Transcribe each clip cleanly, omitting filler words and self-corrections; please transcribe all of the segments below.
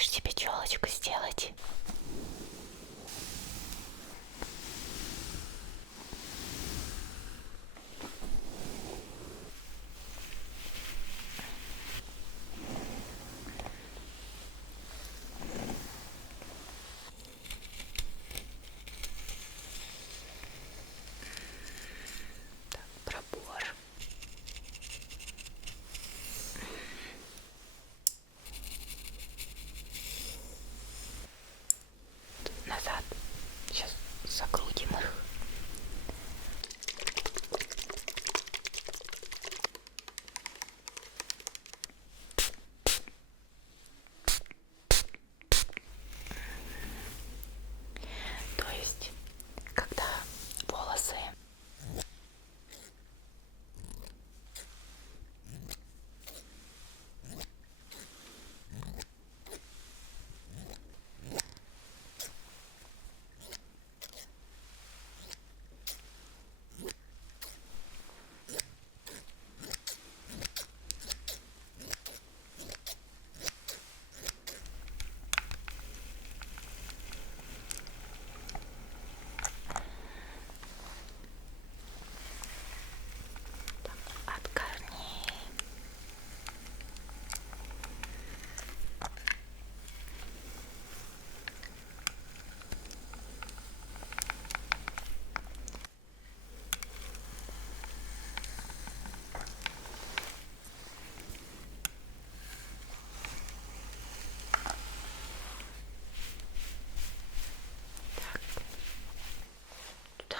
Хочешь себе челочку сделать? Так, пробор. Назад. Сейчас закрутим их. То есть, когда волосы от корней. Так, туда,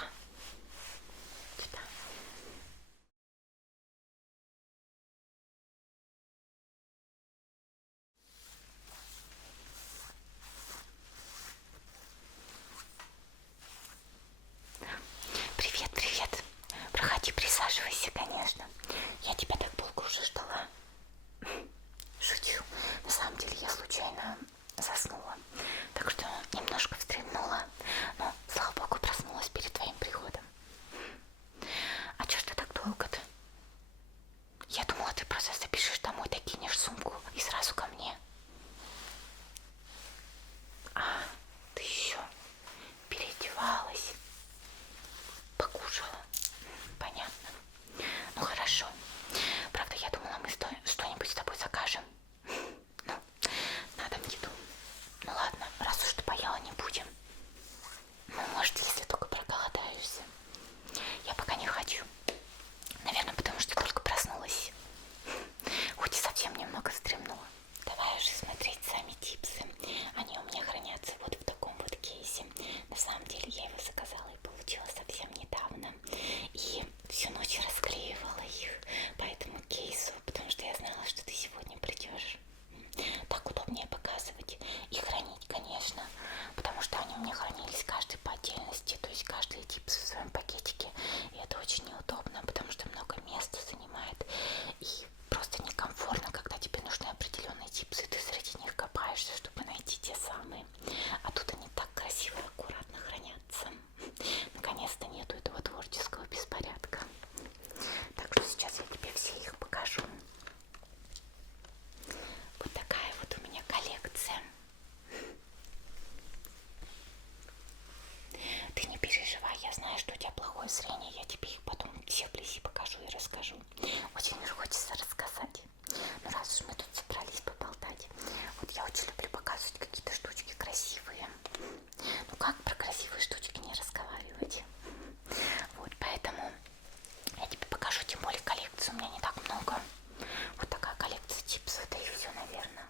сюда. Привет, привет. Проходи, присаживайся, конечно. Я тебя так долго уже ждала. Шучу. На самом деле я случайно заснула. Так что немножко вздремнула. Но, слава богу, проснулась перед твоим приходом. А чё ж ты так долго-то? Я думала, ты просто забежишь домой, докинешь сумку и сразу ко мне. А, ты еще переодевалась. Покушала. Понятно. Ну хорошо. Правда, я думала, мы что-нибудь с тобой закажем. Ну, на дом еду. Ну ладно, раз уж ты поела, не будем. Ну, может, если только проголодаешься. Я пока не хочу. Наверное, потому что только проснулась. Хоть и совсем немного вздремнула. Давай уже смотреть сами чипсы. Они у меня хранятся вот в таком вот кейсе. На самом деле я его заказала и получила совсем недавно. И всю ночь расклеивала их по этому кейсу, потому что я знала, что ты сегодня придешь. Так удобнее показывать и хранить, конечно, потому что они у меня хранились каждый по отдельности, то есть каждый чипс в своем пакетике. И это очень неудобно, потому что много места занимает. И просто некомфортно, когда тебе нужны определенные чипсы, ты среди них копаешься, чтобы найти те самые. А тут они так красиво и аккуратно хранятся. Наконец-то нету этого творческого беспорядка. Так что сейчас я тебе все их покажу. Вот такая вот у меня коллекция. Ты не переживай, я знаю, что у тебя плохое зрение. Я тебе их потом все вблизи покажу и расскажу. Очень уж хочется рассказать. Ну раз уж мы тут собрались поболтать. Вот я очень люблю показывать какие-то штучки красивые. Ну как про красивые штучки не разговаривать? Вот поэтому я тебе покажу, тем более коллекцию у меня не так много. Вот такая коллекция чипсов, да и все, наверное.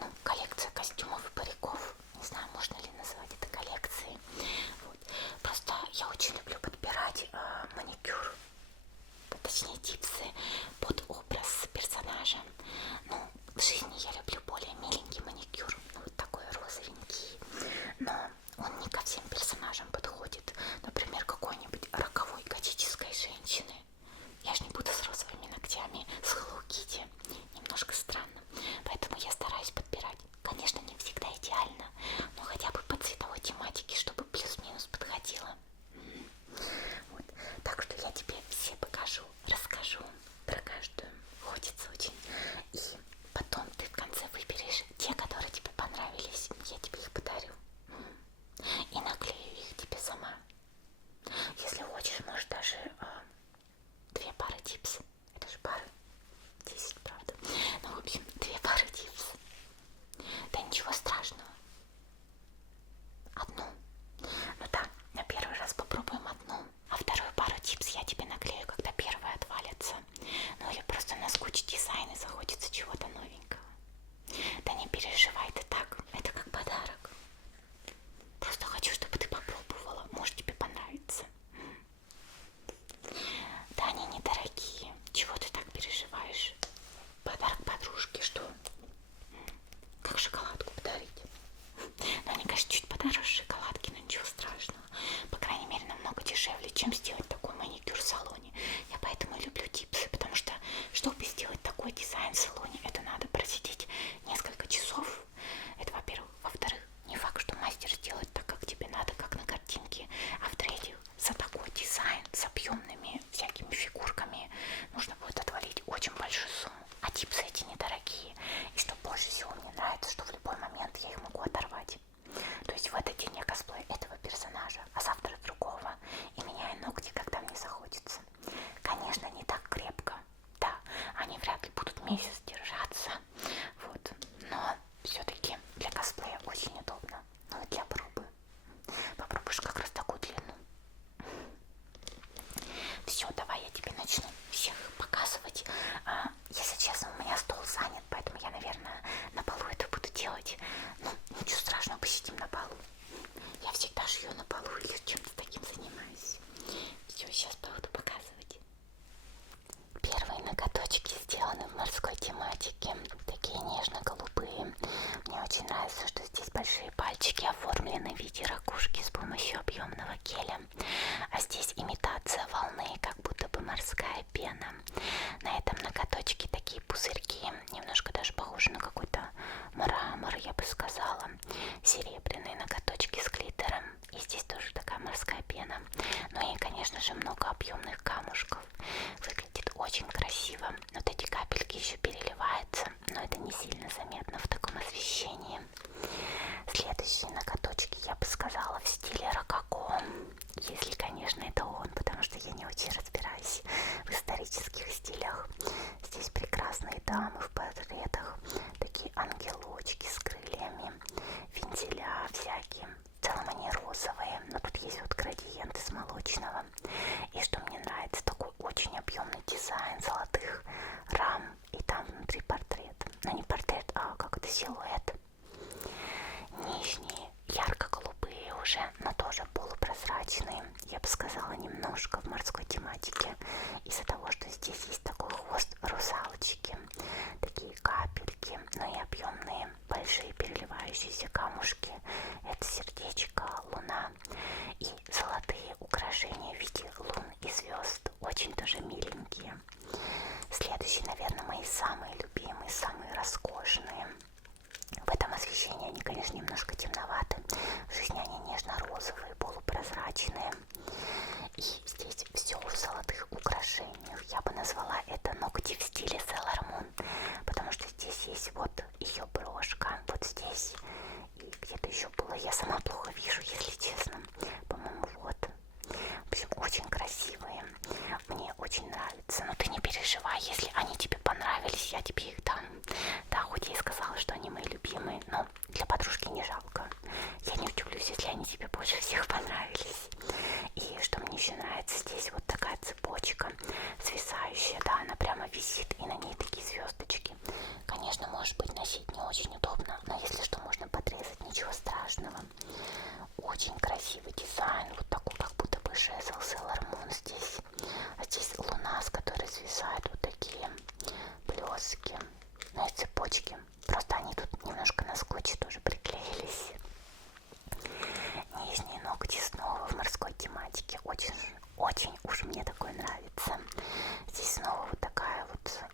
Ну, коллекция костюмов и париков. Не знаю, можно ли назвать это коллекцией. Вот. Просто я очень люблю подбирать маникюр, точнее чипсы, под образ персонажа. Ну, в жизни я люблю более миленький маникюр, ну, вот такой розовенький. Но он не ко всем персонажам подходит. Например, какой-нибудь роковой готической женщины. Я же не буду с розовыми ногтями, с Hello Kitty. Немножко странно. Поэтому я стараюсь подбирать. Конечно, не всегда идеально, но хотя бы по цветовой тематике, чтобы плюс-минус подходило. Вот. Так что я тебе все покажу, расскажу про каждую. Хочется очень. И потом ты в конце выберешь те, которые тебе понравились. пены в виде ракушки с помощью объемного геля. А здесь имитация волны, как будто бы морская пена. На этом ноготочке такие пузырьки, немножко даже похожи на какой-то мрамор, я бы сказала. Серебряные ноготочки с глиттером. И здесь тоже такая морская пена. Ну и, конечно же, много объемных камушков. Выглядит очень красиво. Вот эти капельки еще переливаются, но это не сильно заметно в таком освещении. Следующие ноготочки, я бы сказала, в стиле рококо. Если, конечно, это он, потому что я не очень разбираюсь в исторических стилях. Здесь прекрасные дамы в портретах, такие ангелочки с крыльями, вензеля всякие. В целом они розовые, но тут есть вот градиент из молочного. И что мне нравится, такой очень объемный дизайн золотых рам. И там внутри портрет. Но не портрет, а как это, силуэт. Нижние ярко-голубые уже, но тоже полупрозрачные. Я бы сказала, немножко в морской тематике. Из-за того, что здесь есть такой хвост русалочки. Такие капельки, но и объемные, большие переливающиеся камушки. Это сердечко, луна и золотые украшения в виде лун и звезд. Очень тоже миленькие. Следующие, наверное, мои самые любимые, самые роскошные. В этом освещении они, конечно, немножко темноваты. В жизни они нежно-розовые, полупрозрачные. И здесь все в золотых украшениях. Я бы назвала это ногти в стиле Sailor Moon, потому что здесь есть вот ее брошка, вот здесь. И где-то еще было, я сама плохо вижу, если честно. По-моему, вот. В общем, очень красивые. Мне очень нравится. Но ты не переживай, если они тебе понравились, я тебе их дам. Да, хоть я и сказала, что они мои любимые, но для подружки не жалко. Я не удивлюсь, если они тебе больше всех понравились. И что мне еще нравится, здесь вот такая цепочка свисающая, да, она прямо висит, и на ней такие звездочки. Конечно, может быть, носить не очень удобно, но если что, можно подрезать, ничего страшного. Очень красивый дизайн, вот такой, как будто бы жезл Sailor Moon здесь. А здесь луна, с которой свисают вот такие блески. Ну и цепочки. Просто они тут немножко на скотче тоже приклеились. Нижние ногти снова в морской тематике. Очень уж мне такое нравится. Здесь снова вот такая вот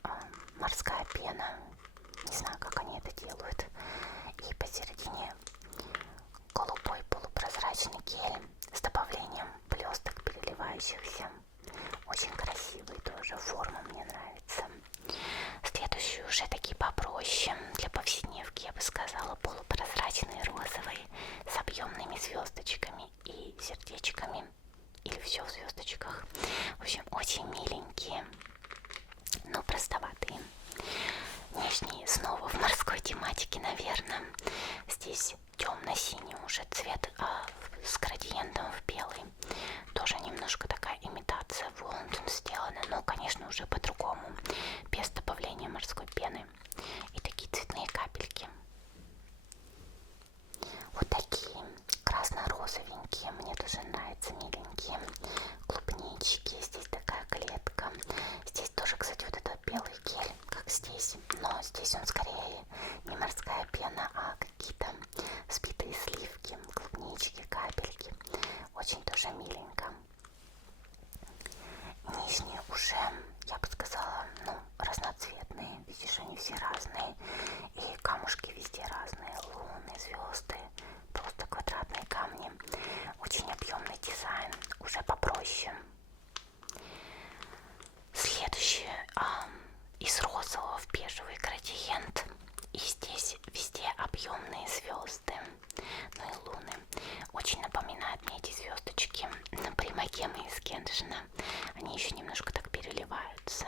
морская пена. Не знаю, как они это делают. И посередине голубой полупрозрачный гель с добавлением блесток переливающихся. Очень красивый тоже, форма мне нравится. Следующие уже такие попроще, для повседневки, я бы сказала, полупрозрачные розовые с объемными звездочками и сердечками, или все в звездочках. В общем, очень миленькие, но простоватые. Нижние снова в морской тематике, наверное. Здесь темно-синий уже цвет, с градиентом в белый. Тоже немножко такая имитация волн сделана, но, конечно, уже по-другому, без добавления морской пены. И такие цветные капельки. Вот такие красно-розовенькие, мне тоже нравятся, миленькие. Клубнички, здесь такая клетка. Здесь тоже, кстати, вот этот белый гель, как здесь, но здесь он скорее не морская пена, а какие-то взбитые сливки, клубнички, капельки. Очень тоже миленько. Нижние уже, я бы сказала, ну, разноцветные. Видишь, они все разные. И камушки везде разные. Луны, звезды, просто квадратные камни. Очень объемный дизайн, уже попроще. Следующее из розового в бежевый градиент. И здесь везде объемные звезды, ну и луны. Очень напоминают мне эти звездочки на примагемы из Геншина. Они еще немножко так переливаются.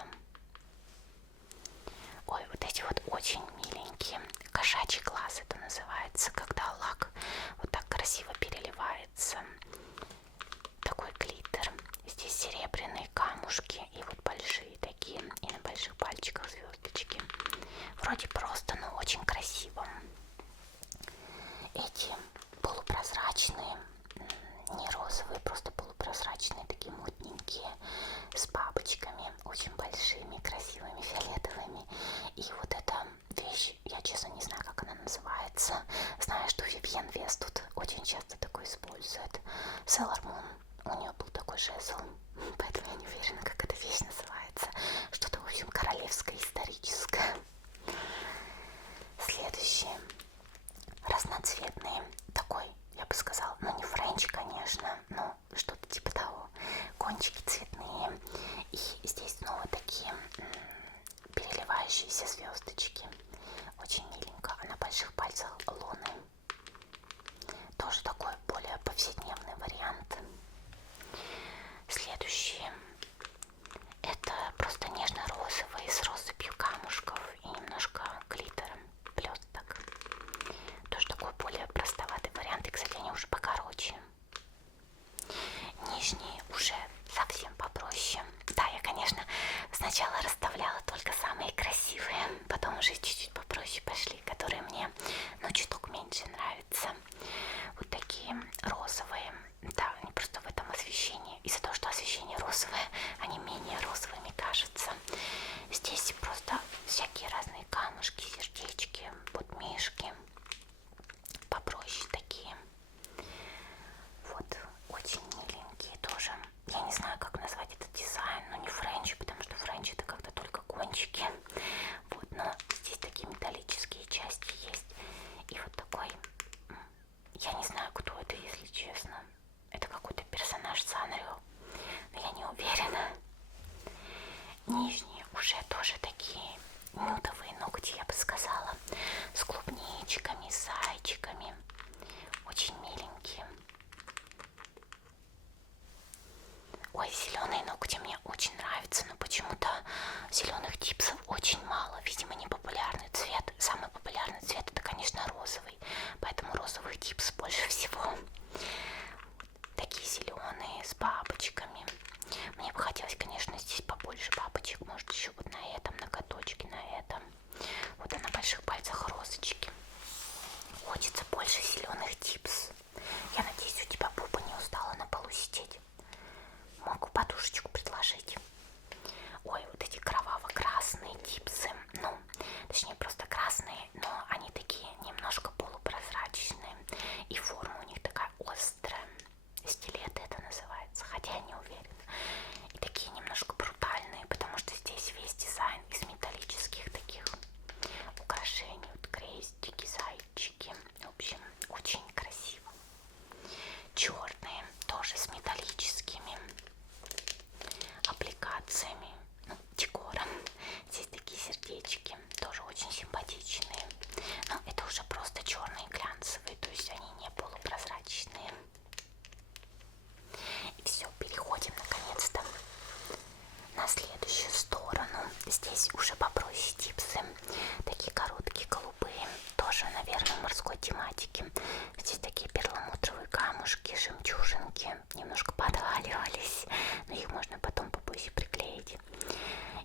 Ой, вот эти вот очень миленькие. Кошачий глаз это называется, когда лак вот так красиво переливается. Такой глиттер. Здесь серебряные камушки и вот большие такие. И на больших пальчиках звездочки. Вроде просто, но очень красиво. Эти полупрозрачные, не розовые, просто полупрозрачные, такие мутненькие, с бабочками, очень большими, красивыми, фиолетовыми. И вот эта вещь, я честно не знаю, как она называется. Знаю, что Vivienne Westwood очень часто такой использует. Sailor Moon, у нее был такой жезл, поэтому я не уверена, как эта вещь называется. Что-то, в общем, королевское, историческое. Следующий. Разноцветный. Такой, я бы сказала, ну не френч, конечно, но что-то типа того. Кончики цветные. И здесь снова такие переливающиеся звездочки. Очень миленько. А на больших пальцах луны. Тоже такой более повседневный вариант. Следующий. Это просто нежно-розовый с россыпью камушков и немножко глиттером, блесток. Тоже такой более простоватый вариант. И, кстати, они уже покороче. Нижние уже совсем попроще. Да, я, конечно, сначала расставляла только самые красивые, потом уже чуть-чуть попроще пошли, которые мне, ну, чуток меньше нравятся. Вот такие розовые. Да, они просто в этом освещении. Из-за того, что освещение розовое, они менее розовыми кажутся. Здесь просто всякие разные камушки, сердечки, вот мишки. Попроще такие. Вот, очень миленькие тоже. Я не знаю, как назвать этот дизайн, но не френч, потому что френч это как-то только кончики. Вот, но здесь такие металлические части есть. И вот такой, я не знаю, кто это, если честно. Это какой-то персонаж Санрио, но я не уверена. Нижние уже тоже такие нюдовые ногти, я бы сказала, с клубничками, с зайчиками. Очень миленькие. Ой, зеленые ногти мне очень нравятся, но почему-то зеленых типсов очень мало. Видимо, не популярный цвет. Самый популярный цвет это, конечно, розовый. Поэтому розовых типс больше всего. Такие зеленые с бабочками. Мне бы хотелось, конечно, здесь побольше бабочек. Может, еще вот на этом ноготочке, на этом. Вот и на больших пальцах розочки. Хочется больше зеленых типс. Я надеюсь, у тебя Буба не устала на полу сидеть. Могу подушечку предложить. Ой, вот эти кроваво-красные типсы. Ну, точнее, просто красные, но они такие немножко полупрозрачные. И форма у них такая острая. Стилеты это называется, хотя я не уверена. И такие немножко брутальные, потому что здесь весь дизайн из металлических таких украшений. Вот крестики, зайчики. В общем, очень красиво. Черные, тоже с металлическими аппликациями, ну, декором. Здесь такие сердечки, тоже очень симпатичные. Но это уже просто черные глянцевые, то есть они не полупрозрачные. И все, переходим наконец-то на следующую сторону. Здесь уже попроще типсы, такие короткие, голубые, тоже, наверное, морской тематики. Здесь такие перламутровые камушки, жемчужинки, немножко подваливались, но их можно потом попозже приклеить.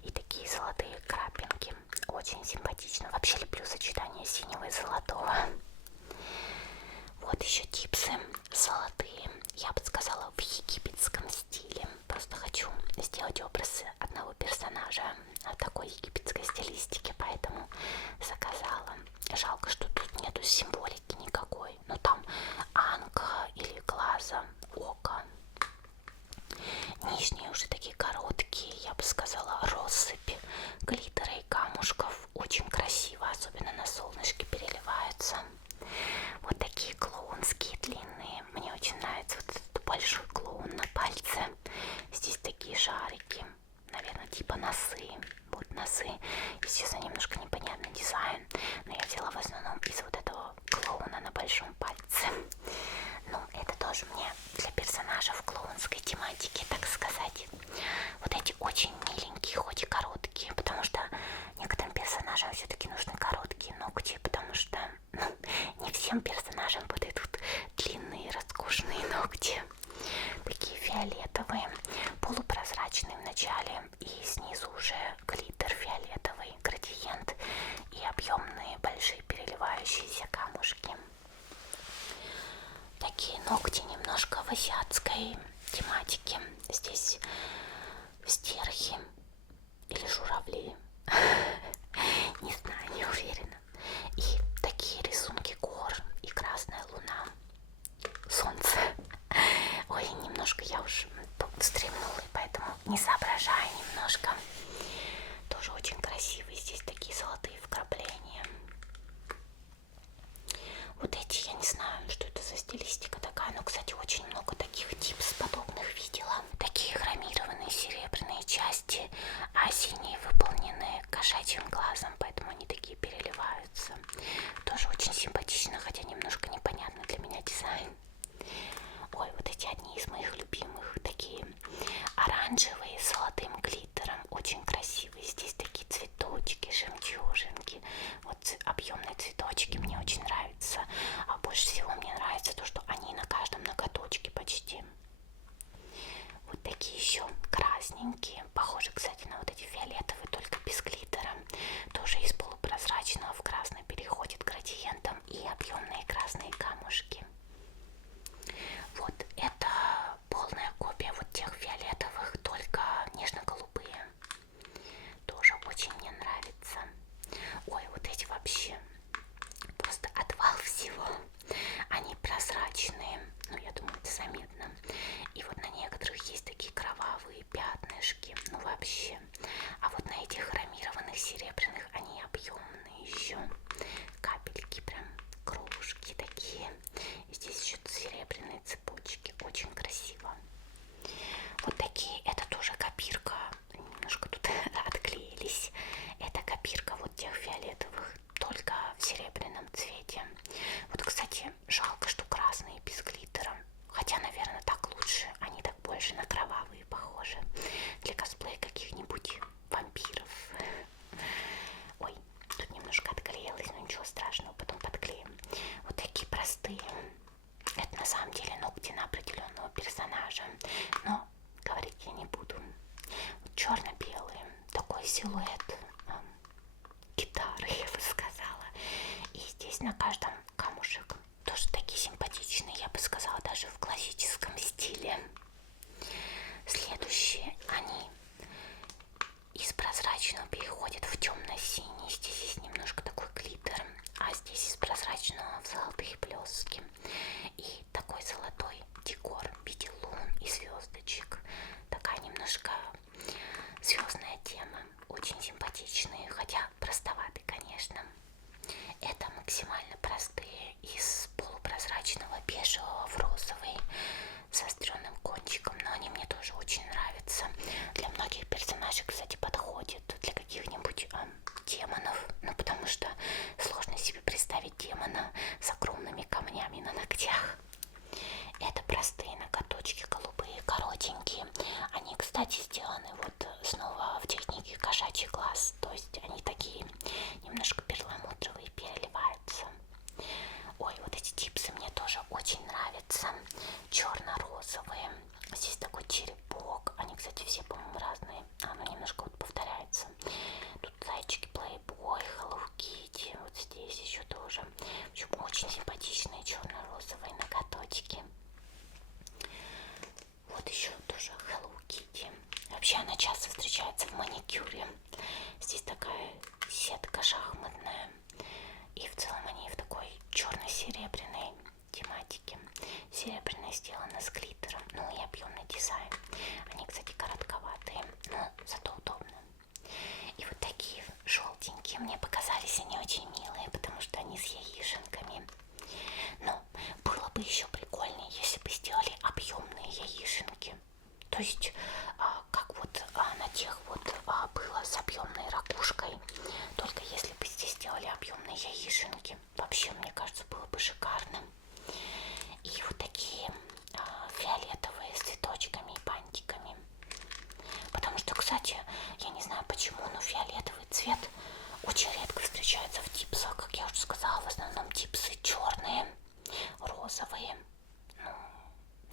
И такие золотые крапинки, очень симпатично. Вообще люблю сочетание синего и золотого. Вот еще типсы золотые, я бы сказала, в египетском стиле. Просто хочу сделать образ одного персонажа в такой египетской стилистике, поэтому заказала. Жалко, что тут нету символики никакой. Ну там анка или глаза, око. Нижние уже такие короткие, я бы сказала, россыпь глиттера и камушков. Очень красиво, особенно на солнышке переливаются. Вот такие клоунские длинные. Мне очень нравится вот этот большой клоун на пальце. Здесь такие шарики, наверное, типа носы. Вот носы. Естественно, немножко непонятный дизайн, но я взяла в основном из вот этого клоуна на большом пальце. Ну, это тоже мне для персонажев клоунской тематики, так сказать. Вот эти очень миленькие, хоть и короткие, потому что некоторым персонажам все-таки нужны короткие ногти, потому что, ну, не всем персонажам подойдут длинные, роскошные ногти. Такие фиолетовые, полупрозрачные в начале, и снизу уже глиттер фиолетовый, градиент и объемные большие переливающиеся камушки. Такие ногти немножко в азиатской тематике. Здесь стерхи или журавли. Не знаю, не уверена. И такие рисунки гор и красная луна. цветочки мне очень нравятся. А больше всего мне нравится то, что они на каждом ноготочке почти. Вот такие еще красненькие. Похожи, кстати, на вот эти фиолетовые, только без глиттера. Тоже из полупрозрачного в красный переходит градиентом. И объемные красные камушки. Вот это полная копия вот тех фиолетовых, только нежно-голубые. Тоже очень мне нравится. Ой, вот эти вообще просто отвал всего. Они прозрачные, ну я думаю, это заметно. И вот на некоторых есть такие кровавые пятнышки, ну вообще. А вот на этих хромированных серебряных они объемные еще. Капельки прям, кровушки такие. И здесь еще серебряные цепочки, очень красиво. Вот такие, это тоже копирка, немножко тут отклеились. Это копирка вот тех фиолетовых, только в серебряном цвете. Вот, кстати, жалко, что красные без глиттера. Хотя, наверное, так лучше. Они так больше на кровавые похожи. Для косплея каких-нибудь вампиров. Ой, тут немножко отклеилось, но ничего страшного, потом подклеим. Вот такие простые. Это на самом деле ногти на определенного персонажа. Но говорить я не буду. Вот черно-белые. Такой силуэт гитары, я бы сказала. И здесь на каждом камушек тоже такие симпатичные, я бы сказала, даже в классическом стиле. Следующие, они из прозрачного переходят в темно-синий. Здесь есть немножко такой глиттер, а здесь из прозрачного в золотые блестки. И такой золотой декор в виде лун и звездочек. Такая немножко звездная тема. Очень симпатичные, хотя простоваты, конечно. Это максимально простые, из полупрозрачного бежевого в розовый с заостренным кончиком, но они мне тоже очень нравятся. Для многих персонажей, кстати, подходит. Для каких-нибудь демонов, ну потому что сложно себе представить демона с огромными камнями на ногтях. Это простые ноготочки голубые, коротенькие. Они, кстати, сделаны вот снова в технике кошачий глаз. То есть они такие немножко перламутровые, переливаются. Ой, вот эти типсы мне тоже очень нравятся. Черно-розовые. Здесь такой черепок. Они, кстати, все, по-моему, разные. Ну немножко вот повторяется. Тут зайчики Playboy, Hello Kitty. Вот здесь еще тоже. В общем, очень симпатичные черно-розовые ноготочки. Вот еще тоже Hello Kitty. Вообще она часто встречается в маникюре. Здесь такая сетка шахматная. И в целом они в такой черно-серебряной тематике. Серебряная сделана с глиттером. Ну и объемный дизайн. Они, кстати, коротковатые, но зато удобно. И вот такие желтенькие. Мне показались они очень милые, потому что они с яишенками. Но было бы еще прикольнее, если бы сделали объемные яишенки. То есть, как вот на тех вот было с объемной ракушкой. Только если бы здесь сделали объемные яишенки. Вообще, мне кажется, было бы шикарно. И вот такие фиолетовые с цветочками и бантиками. Потому что, кстати, я не знаю почему, но фиолетовый цвет очень редко встречается в типсах. Как я уже сказала, в основном типсы черные, розовые. Ну,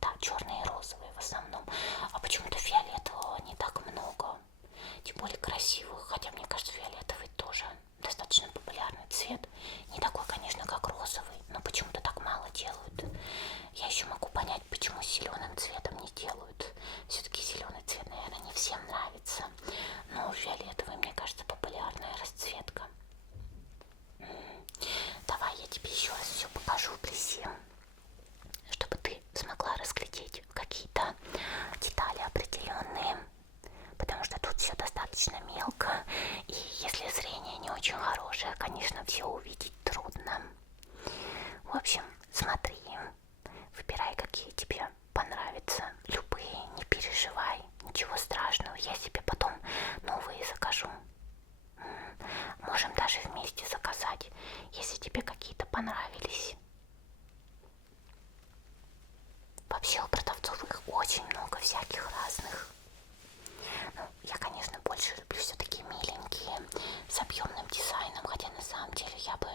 да, черные и розовые в основном. А почему-то фиолетового не так много. Тем более красивых. Хотя, мне кажется, фиолетовый тоже достаточно популярный цвет. Не такой, конечно, как розовый, но почему-то так мало делают. Я еще могу понять, почему с зеленым цветом не делают. Все-таки зеленый цвет, наверное, не всем нравится. Но фиолетовый, мне кажется, популярная расцветка. Давай я тебе еще раз все покажу вблизи, чтобы ты смогла разглядеть какие-то детали определенные. Потому что тут все достаточно мелко. И если зрение не очень хорошее, конечно, все увидеть трудно. В общем, смотри. Выбирай, какие тебе понравятся. Любые, не переживай. Ничего страшного. Я себе потом новые закажу. Можем даже вместе заказать, если тебе какие-то понравились. Вообще у продавцов их очень много всяких разных. Ну, я, конечно, больше люблю все-таки миленькие, с объемным дизайном, хотя на самом деле я бы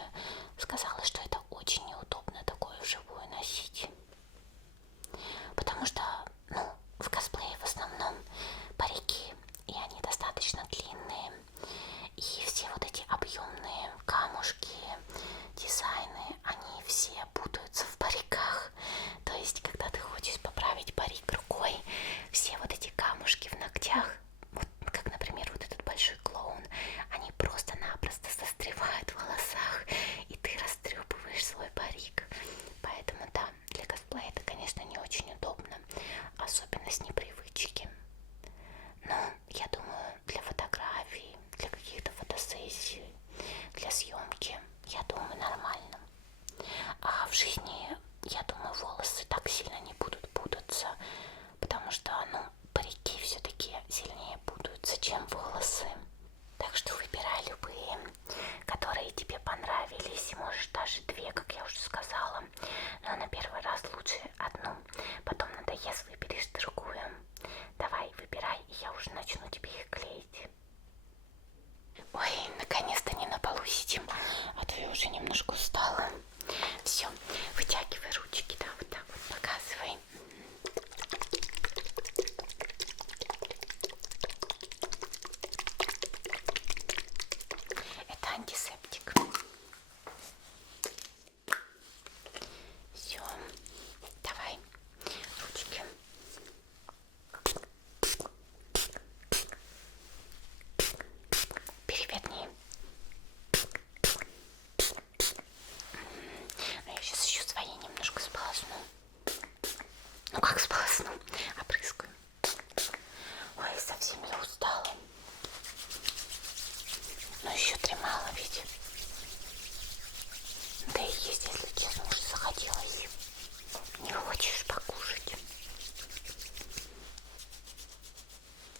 Хочешь покушать?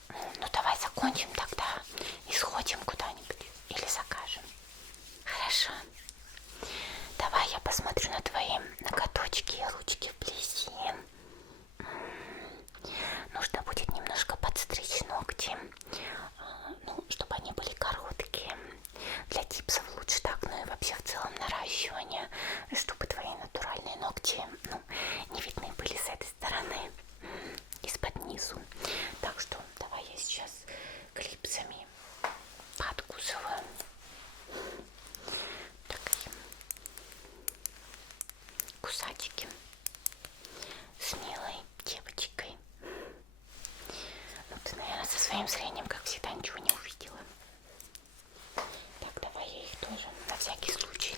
Ну давай закончим тогда и сходим куда-нибудь или закажем. Хорошо. Давай я посмотрю на твои ноготочки и ручки вблизи. Нужно будет немножко подстричь ногти, ну, чтобы они были короткие. Для типсов лучше так, ну и вообще в целом наращивание, чтобы твои натуральные ногти, ну, не видны были с этой стороны, из-под низу. Так что давай я сейчас клипсами подкусываю. Такие кусачки с милой девочкой. Ну ты, наверное, со своим зрением, как всегда, ничего не увидела. Так, давай я их тоже на всякий случай.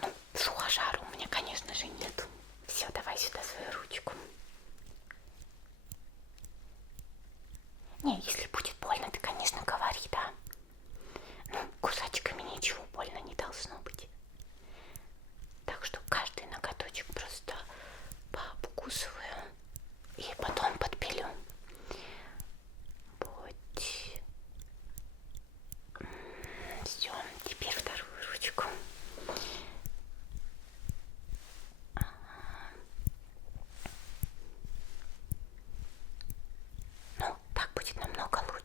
Ну, сухожара у меня, конечно же, нет. Все, давай сюда свою ручку. Не, если будет больно, ты, конечно, говори, да. Ну, кусачками ничего больно не должно быть. Так что каждый ноготочек просто пообкусываю и потом подпилю. Вот. Все, теперь вторую ручку. Ну, так будет намного лучше.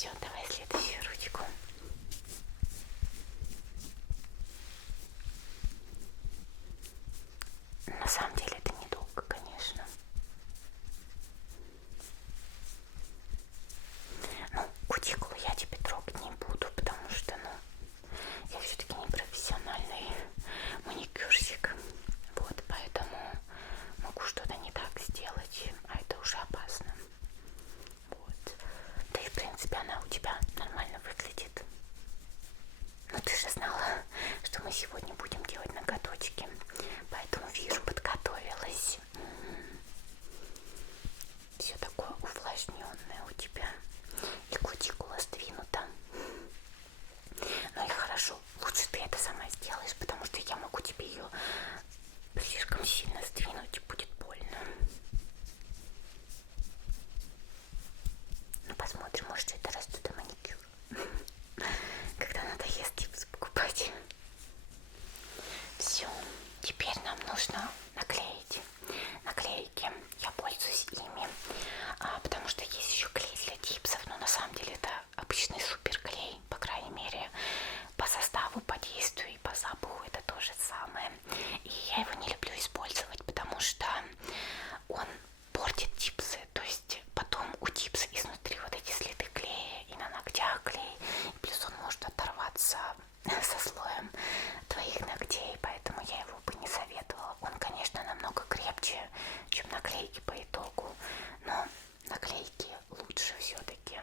Все, давай следующую ручку. На самом деле это недолго, конечно. Ну, кутикулу я тебе трогать не буду, потому что, ну, я все-таки не профессиональный маникюрщик. Вот, поэтому могу что-то не так сделать, а это уже опасно. Вот. Да и, в принципе, она у тебя нормально выглядит. Но ты же знала, что мы сегодня будем делать ноготочки, поэтому, вижу, подготовилась. Все такое увлажненное у тебя. И кутикула сдвинута. Ну и хорошо, лучше ты это сама сделаешь, потому что я могу тебе ее слишком сильно сдвинуть, и будет больно. Ну посмотрим, может это растет маникюр. Когда надоест гипс покупать. Все, теперь нам нужно наклеить наклейки. Я пользуюсь ими, потому что есть еще клей для гипсов, но на самом деле это обычный суперклей, по крайней мере по составу, по действию и по запаху это то же самое. И я его не люблю использовать, потому что он портит гипсы, то есть потом у гипса изнутри вот эти следы клея и на ногтях клей, и плюс он может оторваться со слоем твоих ногтей, поэтому я его бы не советовала. Он, конечно, намного крепче, чем наклейки по итогу, но наклейки лучше все-таки.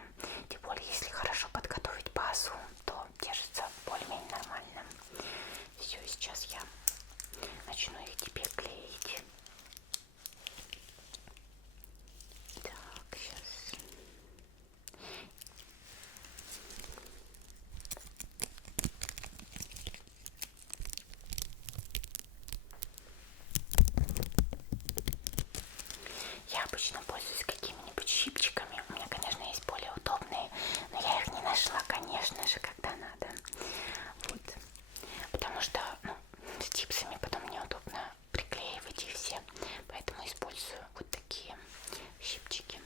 Тем более, если хорошо подготовить базу, то держится более-менее нормально. Все, сейчас я начну их тебе клеить. Так, сейчас. Я обычно пользуюсь какими-нибудь щипчиками. У меня, конечно, есть более удобные, но я их не нашла, конечно же, когда надо. Вот. Потому что, ну, с гипсами потом неудобно приклеивать и все. Поэтому использую вот такие щипчики.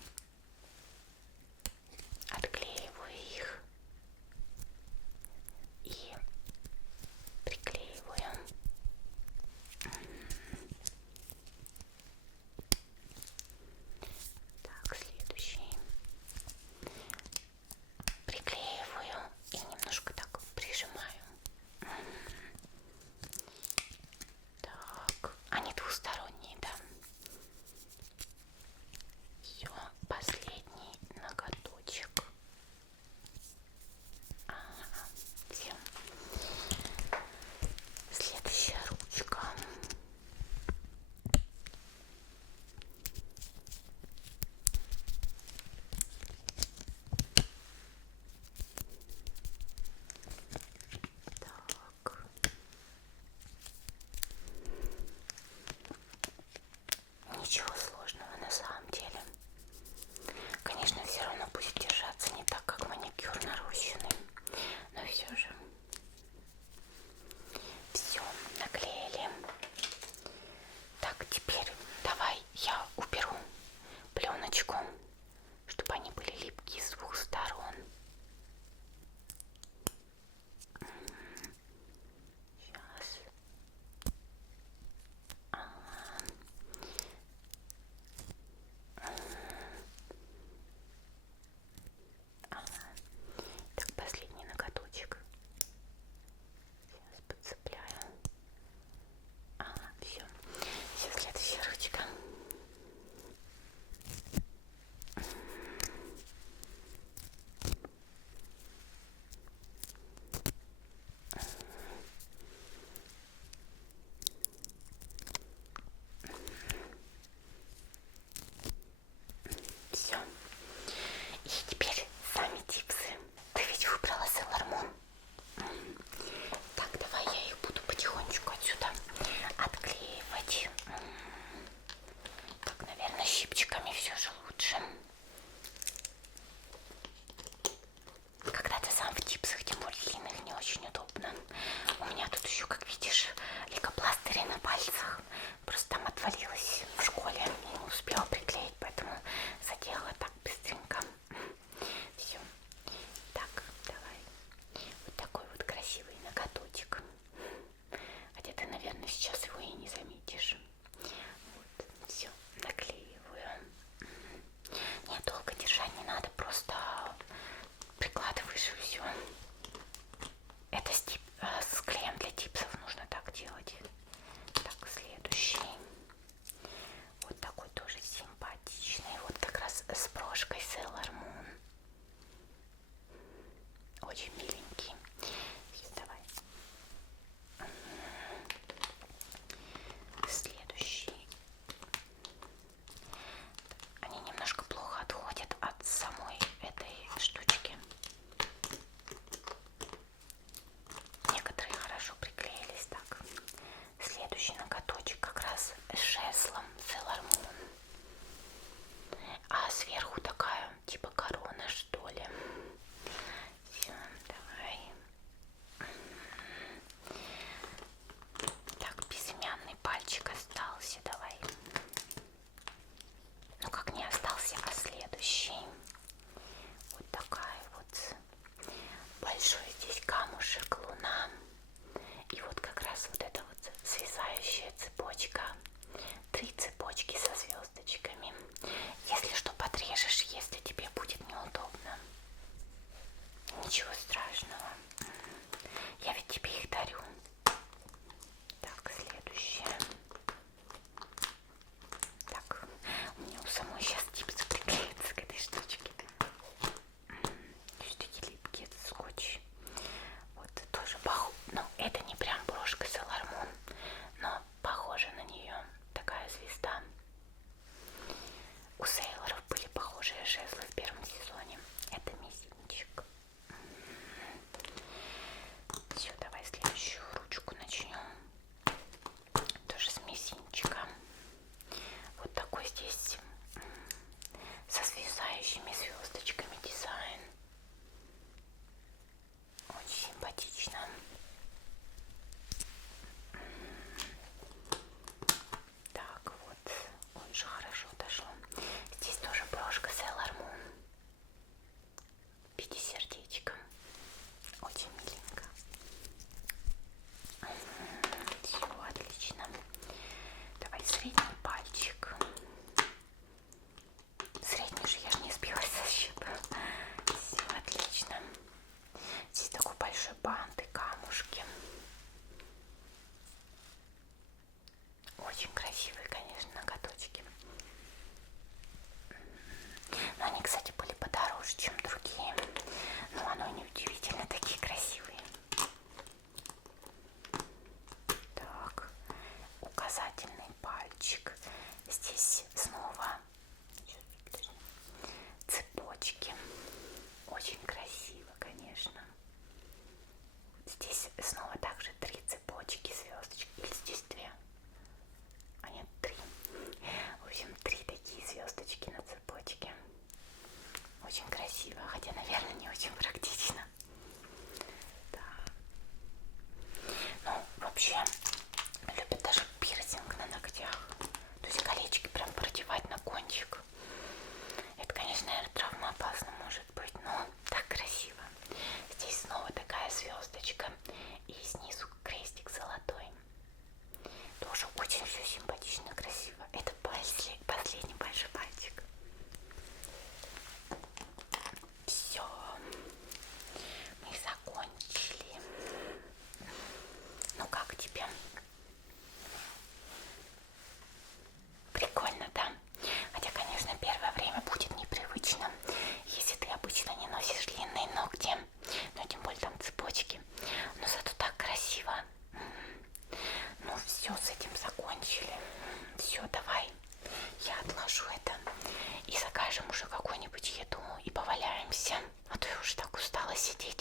Отклеиваю их и приклеиваю. Так, следующий. Приклеиваю и немножко так прижимаю. Так, они двусторонние, да. Все, последний ноготочек. Ага, все. Следующая ручка. Так. Ничего сложного на самом деле. Конечно, все равно будет держаться не так, как маникюр нарощенный, но все же. Все, наклеили. Так, теперь давай я уберу пленочку, чтобы они были липкие с двух сторон. Сейчас. Так, последний ноготочек. Сейчас подцепляю. Ага, все. Сейчас следующая ручка. Все. И теперь сами гипсы. Ты ведь выбрала Sailor Moon. Так, давай я их буду потихонечку отсюда отклеивать. Так, наверное, щипчиками все же лучше. Когда ты сам в гипсах, тем более длинных, не очень удобно. У меня тут еще, как видишь, лейкопластыри на пальцах. Просто там отвалилось в школе. Я не успела приклеить, поэтому заделала так быстренько. Все. здесь снова цепочки. Очень красиво, конечно. Здесь снова также 3 цепочки, звездочки. Или здесь 2? А нет, 3. В общем, 3 такие звездочки на цепочке. Очень красиво, хотя, наверное, не очень практично. Да. Ну, вообще, любят даже пирсинг на ногтях. То есть колечки прям продевать на кончик. Это, конечно, наверное, травмоопасно может быть, но так красиво. Здесь снова такая звездочка и снизу крестик золотой. Тоже очень все симпатично, красиво. Это последний большой пальчик. Все, мы закончили. Ну как тебе? Прикольно, да? Хотя, конечно, первое время будет непривычно, если ты обычно не носишь длинные ногти, но тем более там цепочки. Но зато так красиво. Ну все, с этим закончили. Все, давай, я отложу это и закажем уже какую-нибудь еду и поваляемся. А то я уже так устала сидеть.